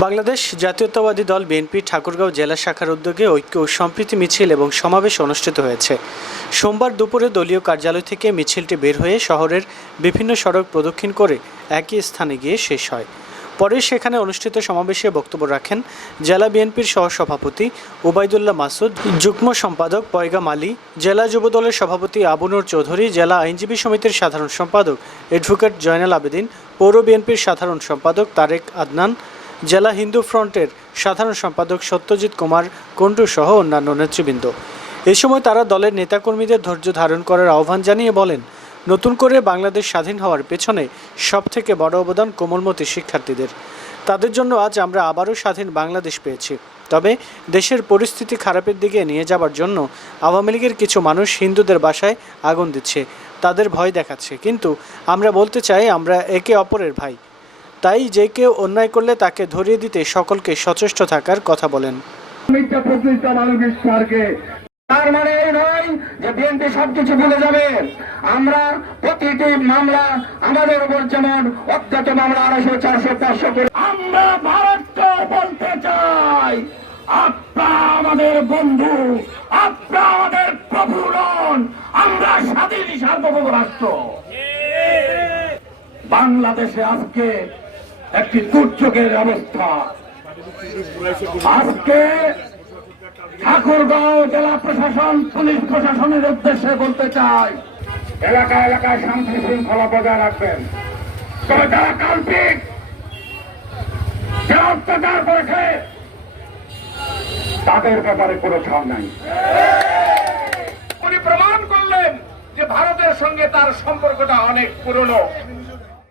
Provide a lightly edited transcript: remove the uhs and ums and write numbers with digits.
বাংলাদেশ জাতীয়তাবাদী দল বিএনপি ঠাকুরগাঁও জেলা শাখার উদ্যোগে ঐক্য ও সম্প্রীতি মিছিল এবং সমাবেশ অনুষ্ঠিত হয়েছে। সোমবার দুপুরে দলীয় কার্যালয় থেকে মিছিলটি বের হয়ে শহরের বিভিন্ন সড়ক প্রদক্ষিণ করে একই স্থানে গিয়ে শেষ হয়। পরে সেখানে অনুষ্ঠিত সমাবেশে বক্তব্য রাখেন জেলা বিএনপির সহসভাপতি ওবায়দুল্লাহ মাসুদ, যুগ্ম সম্পাদক পয়গাম আলী, জেলা যুবদলের সভাপতি আবুনুর চৌধুরী, জেলা আইনজীবী সমিতির সাধারণ সম্পাদক অ্যাডভোকেট জয়নাল আবেদিন, পৌর বিএনপির সাধারণ সম্পাদক তারেক আদনান, জেলা হিন্দু ফ্রন্টের সাধারণ সম্পাদক সত্যজিৎ কুমার কুণ্ডু সহ অন্যান্য নেতৃবৃন্দ। এ সময় তারা দলের নেতাকর্মীদের ধৈর্য ধারণ করার আহ্বান জানিয়ে বলেন, নতুন করে বাংলাদেশ স্বাধীন হওয়ার পেছনে সবথেকে বড় অবদান কোমলমতি শিক্ষার্থীদের। তাদের জন্য আজ আমরা আবারও স্বাধীন বাংলাদেশ পেয়েছি। তবে দেশের পরিস্থিতি খারাপের দিকে নিয়ে যাবার জন্য আওয়ামী লীগের কিছু মানুষ হিন্দুদের বাসায় আগুন দিচ্ছে, তাদের ভয় দেখাচ্ছে। কিন্তু আমরা বলতে চাই, আমরা একে অপরের ভাই। তাই যে কেউ অন্যায় করলে তাকে ধরিয়ে দিতে সকলকে সচেষ্ট থাকার কথা বলেন। তার মানে এই নয় যে বিএনপি সবকিছু ভুলে যাবে। আমরা প্রতিটি মামলা আমাদের উপর যেমন অজ্ঞাত মামলা 200, 400, 500 করে আমরা ভারতকে বলতে চাই, আপনারা আমাদের বন্ধু, আপনারা আমাদের প্রভু নন। আমরা স্বাধীন সার্বভৌম রাষ্ট্র। বাংলাদেশে আজকে একটি দুর্যোগের অবস্থা। আজকে ঠাকুরগাঁও জেলা প্রশাসন, পুলিশ প্রশাসনের উদ্দেশ্যে বলতে চাই, এলাকায় এলাকায় শান্তি শৃঙ্খলা বজায় রাখবেন। তবে যারা কাল্পিক, যারা অত্যাচার করেছে, তাদের ব্যাপারে কোনো ছাড় নাই। উনি প্রমাণ করলেন যে ভারতের সঙ্গে তার সম্পর্কটা অনেক পুরনো।